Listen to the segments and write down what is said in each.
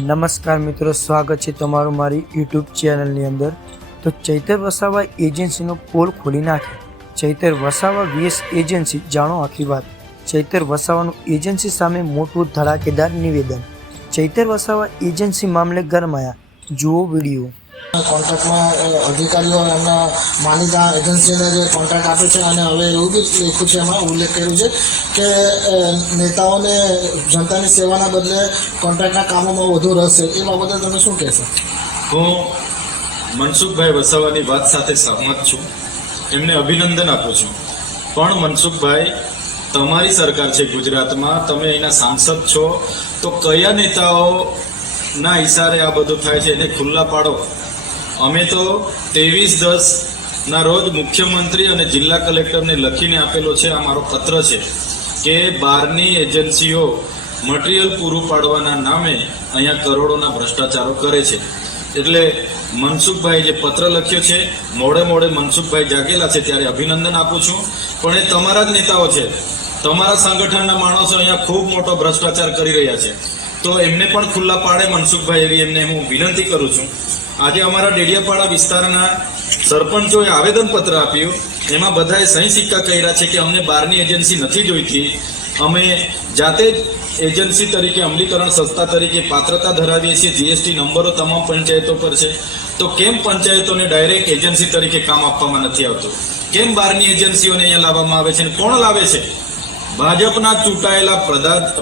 નમસ્કાર મિત્રો, સ્વાગત છે તમારું મારી યુટ્યુબ ચેનલની અંદર. તો ચૈતર વસાવા એજન્સીનો પોલ ખોલી નાખે. ચૈતર વસાવા વીએસ એજન્સી, જાણો આખી વાત. ચૈતર વસાવાનું એજન્સી સામે મોટું ધડાકેદાર નિવેદન. ચૈતર વસાવા એજન્સી મામલે ગરમાયા. જુઓ વીડિયો. કોન્ટ્રાક્ટમાં અધિકારીઓ એમના માલિકા એજન્સીને જે કોન્ટ્રાક્ટ આપ્યો છે અને હવે એવું બી લખ્યું છે એમાં ઉલ્લેખ કર્યું છે કે નેતાઓને જનતાની સેવાના બદલે કોન્ટ્રાક્ટના કામોમાં વધુ રસ છે. એ બાબતે તમે શું કહેશો? હું મનસુખભાઈ વસાવાની વાત સાથે સહમત છું. એમને અભિનંદન આપું છું. પણ મનસુખભાઈ, તમારી સરકાર છે ગુજરાતમાં. તમે અહીંના સાંસદ છો. તો કયા નેતાઓના ઇશારે આ બધું થાય છે એને ખુલ્લા પાડો. અમે તો ત્રેવીસ દસ ના રોજ મુખ્યમંત્રી અને જિલ્લા કલેક્ટરને લખીને આપેલો છે, આ મારો પત્ર છે, કે બહારની એજન્સીઓ મટીરિયલ પૂરું પાડવાના નામે અહીંયા કરોડોના ભ્રષ્ટાચારો કરે છે. એટલે મનસુખભાઈ જે પત્ર લખ્યો છે, મોડે મોડે મનસુખભાઈ જાગેલા છે, ત્યારે અભિનંદન આપું છું. પણ એ તમારા જ નેતાઓ છે. તમારા સંગઠનના માણસો અહીંયા ખૂબ મોટો ભ્રષ્ટાચાર કરી રહ્યા છે. તો એમને પણ ખુલ્લા પાડે મનસુખભાઈ એવી એમને હું વિનંતી કરું છું. આજે અમારા ડેડિયાપાડા વિસ્તારના સરપંચોએ આવેદનપત્ર આપ્યું. એમાં બધાએ સહી સિક્કા કર્યા છે કે અમને બહારની એજન્સી નથી જોઈતી. અમે જાતે જ એજન્સી તરીકે, અમલીકરણ સંસ્થા તરીકે પાત્રતા ધરાવીએ છીએ. જીએસટી નંબરો તમામ પંચાયતો પર છે. તો કેમ પંચાયતોને ડાયરેક્ટ એજન્સી તરીકે કામ આપવામાં નથી આવતું? કેમ બહારની એજન્સીઓને અહીંયા લાવવામાં આવે છે? કોણ લાવે છે? ભાજપના ચૂંટાયેલા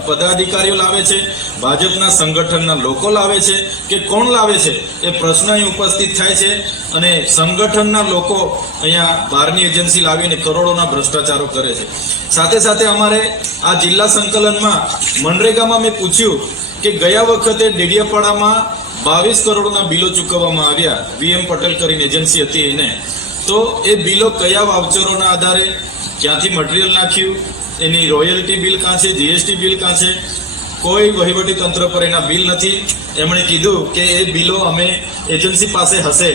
પદાધિકારીઓ લાવે છે, ભાજપના સંગઠનના લોકો લાવે છે, કે કોણ લાવે છે, એ પ્રશ્ન અહીં ઉપસ્થિત થાય છે. અને સંગઠનના લોકો અહીંયા બહારની એજન્સી લાવીને કરોડોના ભ્રષ્ટાચારો કરે છે. સાથે સાથે અમારે આ જિલ્લા સંકલનમાં મનરેગામાં મેં પૂછ્યું કે ગયા વખતે ડેડિયાપાડામાં બાવીસ કરોડના બિલો ચૂકવવામાં આવ્યા. વીએમ પટેલ કરીને એજન્સી હતી એને. તો એ બિલો કયા વાવચરોના આધારે? ક્યાંથી મટીરિયલ નાખ્યું? એની રોયલ્ટી બિલ કાં છે? જીએસટી બિલ કાં છે? કોઈ વહીવટી તંત્ર પર એના બિલ નથી. એમણે કીધું કે એ બિલો અમે એજન્સી પાસે હશે.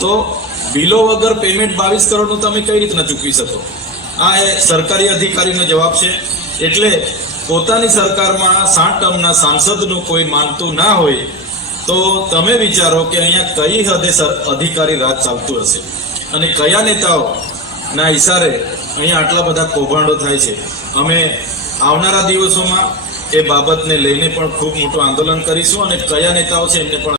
તો બિલો વગર પેમેન્ટ બાવીસ કરોડનું તમે કઈ રીતના ચૂકવી શકો? આ એ સરકારી અધિકારીનો જવાબ છે. એટલે પોતાની સરકારમાં સાત ટર્મના સાંસદનું કોઈ માનતું ના હોય તો તમે વિચારો કે અહીંયા કઈ હદે અધિકારી રાજ ચાલતું હશે? અને કયા નેતાઓ ના ઇશારે અહીંયા આટલા બધા કૌભાંડો થાય છે? અમે આવનારા દિવસોમાં એ બાબતને લઈને પણ ખૂબ મોટું આંદોલન કરીશું અને કયા નેતાઓ છે એમને પણ